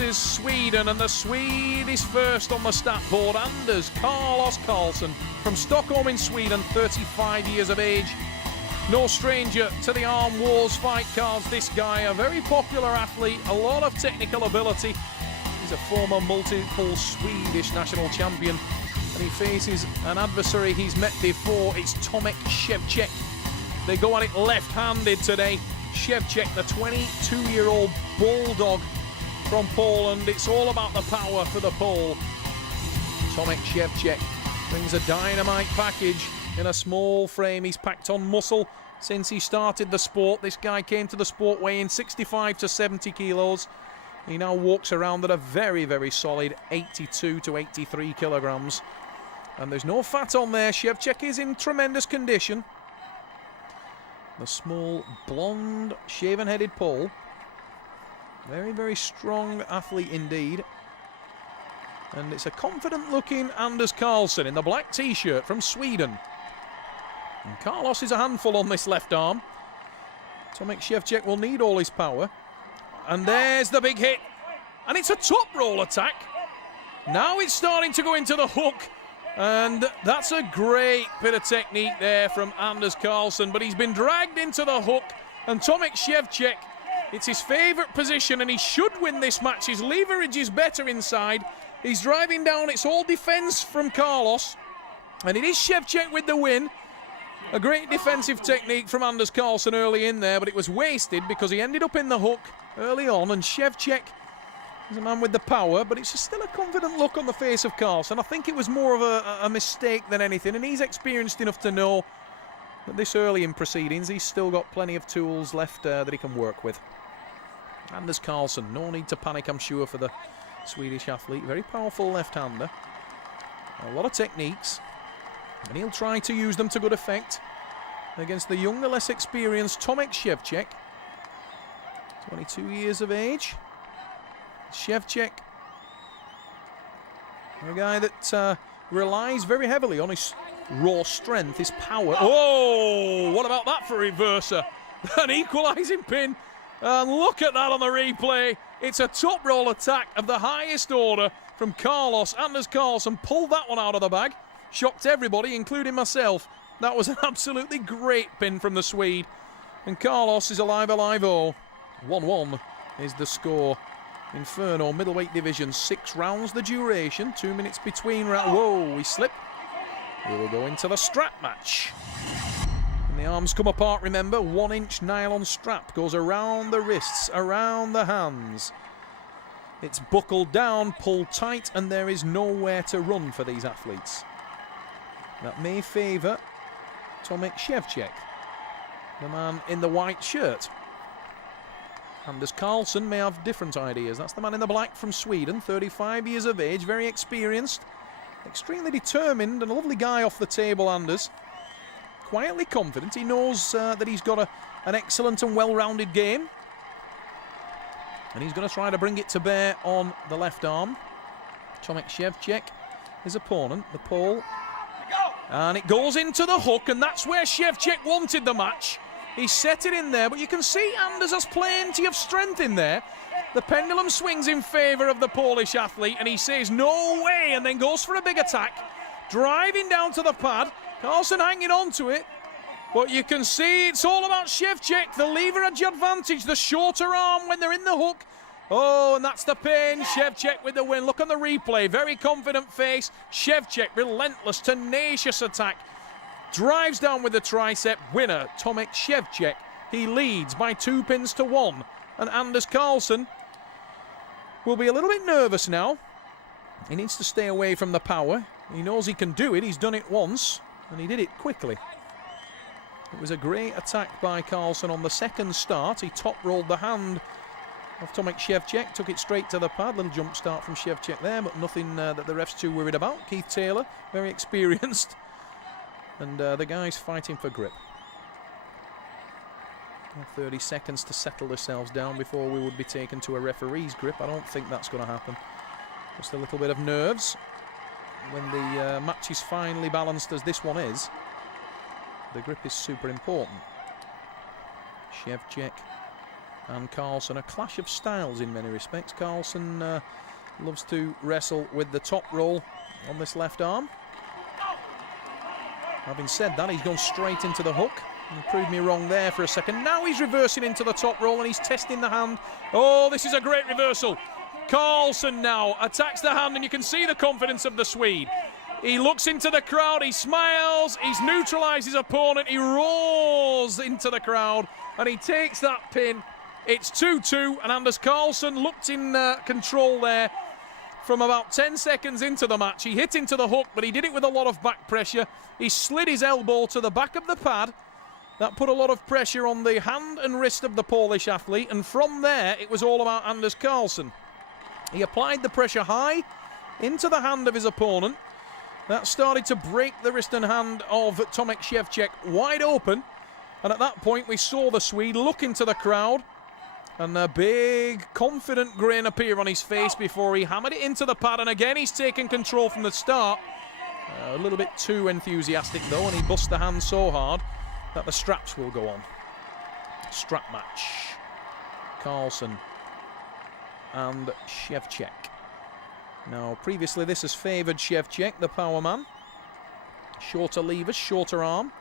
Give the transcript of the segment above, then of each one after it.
is Sweden, and the Swede is first on the stat board. Anders Karlsson from Stockholm in Sweden, 35 years of age. No stranger to the arm wars fight cards, this guy. A very popular athlete, a lot of technical ability. He's a former multiple Swedish national champion, and he faces an adversary he's met before. It's Tomek Szewczyk. They go at it left-handed today. Szewczyk, the 22-year-old bulldog from Poland. It's all about the power for the pole. Tomek Szewczyk brings a dynamite package in a small frame. He's packed on muscle since he started the sport. This guy came to the sport weighing 65 to 70 kilos. He now walks around at a very, very solid 82 to 83 kilograms. And there's no fat on there. Szewczyk is in tremendous condition. The small, blonde, shaven-headed Pole. Very, very strong athlete indeed. And it's a confident-looking Anders Karlsson in the black T-shirt from Sweden. And Carlos is a handful on this left arm. Tomek Szewczyk will need all his power. And there's the big hit. And it's a top roll attack. Now it's starting to go into the hook. And that's a great bit of technique there from Anders Karlsson, but he's been dragged into the hook, and Tomek Szewczyk, it's his favourite position, and he should win this match. His leverage is better inside. He's driving down. It's all defence from Carlos, and it is Szewczyk with the win. A great defensive technique from Anders Karlsson early in there, but it was wasted because he ended up in the hook early on, and Szewczyk is a man with the power, but it's still a confident look on the face of Karlsson. I think it was more of a mistake than anything, and he's experienced enough to know that this early in proceedings, he's still got plenty of tools left that he can work with. Anders Karlsson, no need to panic, I'm sure, for the Swedish athlete. Very powerful left-hander. A lot of techniques, and he'll try to use them to good effect against the younger, less experienced Tomek Szewczyk. 22 years of age. Szewczyk, a guy that relies very heavily on his raw strength, his power. Oh, what about that for a reverser? An equalising pin. And look at that on the replay. It's a top roll attack of the highest order from Carlos. Anders Karlsson pulled that one out of the bag. Shocked everybody, including myself. That was an absolutely great pin from the Swede. And Carlos is alive, oh. 1-1 is the score. Inferno, middleweight division, 6 rounds the duration, 2 minutes between rounds. Whoa, we slip. We will go into the strap match. And the arms come apart, remember. 1-inch nylon strap goes around the wrists, around the hands. It's buckled down, pulled tight, and there is nowhere to run for these athletes. That may favour Tomek Szewczyk, the man in the white shirt. Anders Karlsson may have different ideas. That's the man in the black from Sweden, 35 years of age, very experienced, extremely determined, and a lovely guy off the table, Anders. Quietly confident. He knows that he's got an excellent and well-rounded game. And he's going to try to bring it to bear on the left arm. Tomek Szewczyk, his opponent, the Pole. And it goes into the hook, and that's where Szewczyk wanted the match. He set it in there, but you can see Anders has plenty of strength in there. The pendulum swings in favour of the Polish athlete, and he says no way, and then goes for a big attack. Driving down to the pad, Karlsson hanging on to it, but you can see it's all about Szewczyk, the leverage advantage, the shorter arm when they're in the hook. Oh, and that's the pin. Szewczyk with the win. Look on the replay, very confident face. Szewczyk, relentless, tenacious attack. Drives down with the tricep. Winner, Tomek Szewczyk. He leads by 2 pins to 1. And Anders Karlsson will be a little bit nervous now. He needs to stay away from the power. He knows he can do it. He's done it once, and he did it quickly. It was a great attack by Karlsson on the second start. He top-rolled the hand of Tomek Szewczyk, took it straight to the pad. Little jump start from Szewczyk there, but nothing that the ref's too worried about. Keith Taylor, very experienced. And the guys fighting for grip. 30 seconds to settle themselves down before we would be taken to a referee's grip. I don't think that's going to happen. Just a little bit of nerves. When the match is finally balanced as this one is, the grip is super important. Szewczyk and Karlsson. A clash of styles in many respects. Karlsson loves to wrestle with the top roll on this left arm. Having said that, he's gone straight into the hook. And proved me wrong there for a second. Now he's reversing into the top roll and he's testing the hand. Oh, this is a great reversal. Karlsson now attacks the hand, and you can see the confidence of the Swede. He looks into the crowd, he smiles, he's neutralised his opponent, he roars into the crowd, and he takes that pin. It's 2-2, and Anders Karlsson looked in control there from about 10 seconds into the match. He hit into the hook, but he did it with a lot of back pressure. He slid his elbow to the back of the pad. That put a lot of pressure on the hand and wrist of the Polish athlete, and from there it was all about Anders Karlsson. He applied the pressure high into the hand of his opponent. That started to break the wrist and hand of Tomek Szewczyk wide open, and at that point we saw the Swede look into the crowd and a big confident grin appear on his face before he hammered it into the pad, and again he's taken control from the start. A little bit too enthusiastic though, and he busts the hand so hard that the straps will go on. Strap match. Karlsson and Szewczyk. Now, previously this has favoured Szewczyk, the power man. Shorter levers, shorter arm.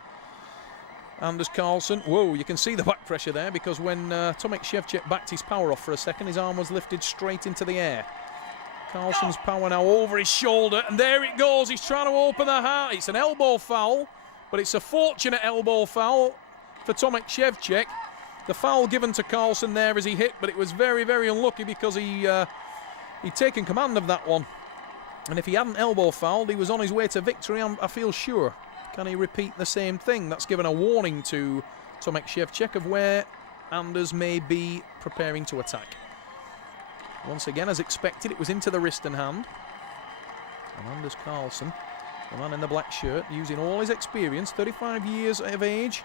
Anders Karlsson, whoa, you can see the back pressure there, because when Tomek Szewczyk backed his power off for a second, his arm was lifted straight into the air. Karlsson's power now over his shoulder, and there it goes. He's trying to open the hand. It's an elbow foul, but it's a fortunate elbow foul for Tomek Szewczyk. The foul given to Karlsson there as he hit, but it was very, very unlucky because he'd taken command of that one. And if he hadn't elbow fouled, he was on his way to victory, I feel sure. Can he repeat the same thing? That's given a warning to Tomek Szewczyk of where Anders may be preparing to attack. Once again, as expected, it was into the wrist and hand. And Anders Karlsson, the man in the black shirt, using all his experience, 35 years of age,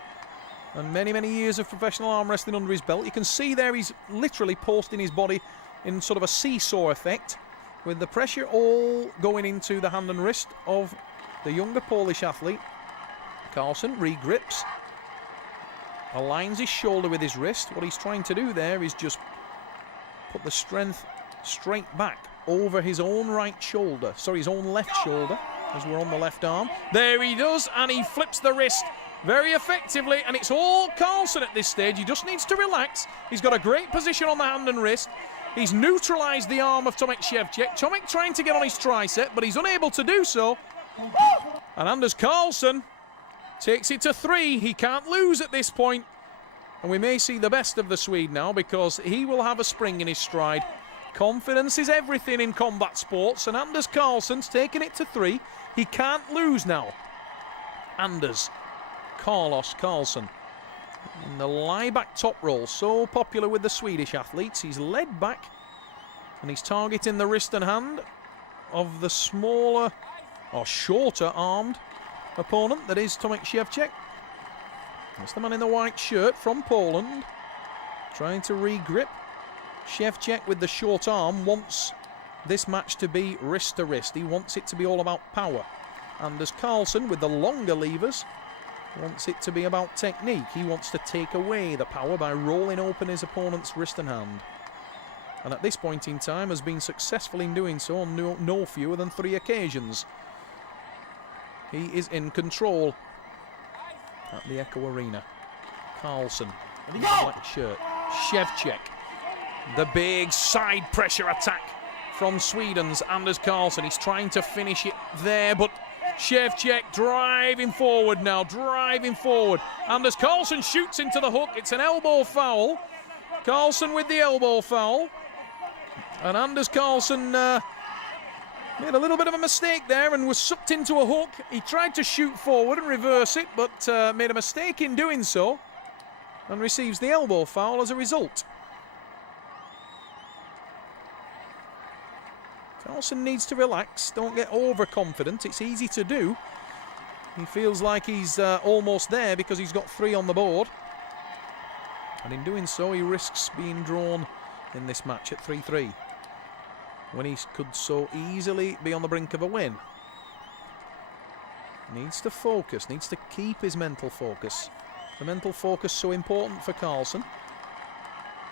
and many, many years of professional arm wrestling under his belt. You can see there he's literally posting his body in sort of a seesaw effect, with the pressure all going into the hand and wrist of the younger Polish athlete. Karlsson regrips, aligns his shoulder with his wrist. What he's trying to do there is just put the strength straight back over his own right shoulder, sorry, his own left shoulder, as we're on the left arm. There he does, and he flips the wrist very effectively, and it's all Karlsson at this stage. He just needs to relax. He's got a great position on the hand and wrist. He's neutralised the arm of Tomek Szewczyk. Tomek trying to get on his tricep, but he's unable to do so. And Anders Karlsson takes it to 3. He can't lose at this point. And we may see the best of the Swede now, because he will have a spring in his stride. Confidence is everything in combat sports, and Anders Karlsson's taken it to 3. He can't lose now. Anders Karlsson in the lie back top roll, so popular with the Swedish athletes. He's led back and he's targeting the wrist and hand of the smaller or shorter armed opponent that is Tomek Szewczyk. That's the man in the white shirt from Poland, trying to regrip. Szewczyk with the short arm wants this match to be wrist to wrist. He wants it to be all about power. Anders Karlsson with the longer levers wants it to be about technique. He wants to take away the power by rolling open his opponent's wrist and hand. And at this point in time has been successful in doing so on no fewer than 3 occasions. He is in control at the Echo Arena. Karlsson in the black shirt. Szewczyk. The big side pressure attack from Sweden's Anders Karlsson. He's trying to finish it there, but Szewczyk driving forward now, driving forward. Anders Karlsson shoots into the hook. It's an elbow foul. Karlsson with the elbow foul. And Anders Karlsson made a little bit of a mistake there and was sucked into a hook. He tried to shoot forward and reverse it, but made a mistake in doing so and receives the elbow foul as a result. Karlsson needs to relax, don't get overconfident. It's easy to do. He feels like he's almost there because he's got 3 on the board. And in doing so, he risks being drawn in this match at 3-3, when he could so easily be on the brink of a win. Needs to focus, needs to keep his mental focus. The mental focus so important for Karlsson.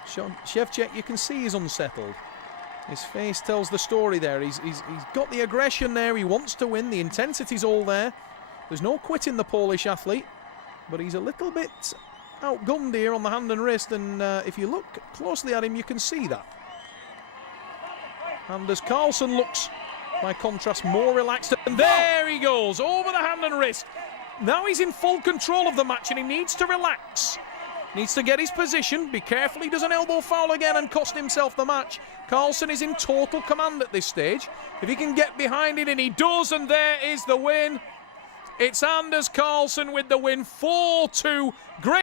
Szewczyk, you can see he's unsettled. His face tells the story there. He's got the aggression there. He wants to win. The intensity's all there. There's no quitting the Polish athlete, but he's a little bit outgunned here on the hand and wrist, and if you look closely at him, you can see that. And as Karlsson looks, by contrast, more relaxed, and there he goes, over the hand and wrist. Now he's in full control of the match, and he needs to relax. Needs to get his position, be careful he does an elbow foul again and cost himself the match. Karlsson is in total command at this stage. If he can get behind it, and he does, and there is the win. It's Anders Karlsson with the win, 4-2. Great.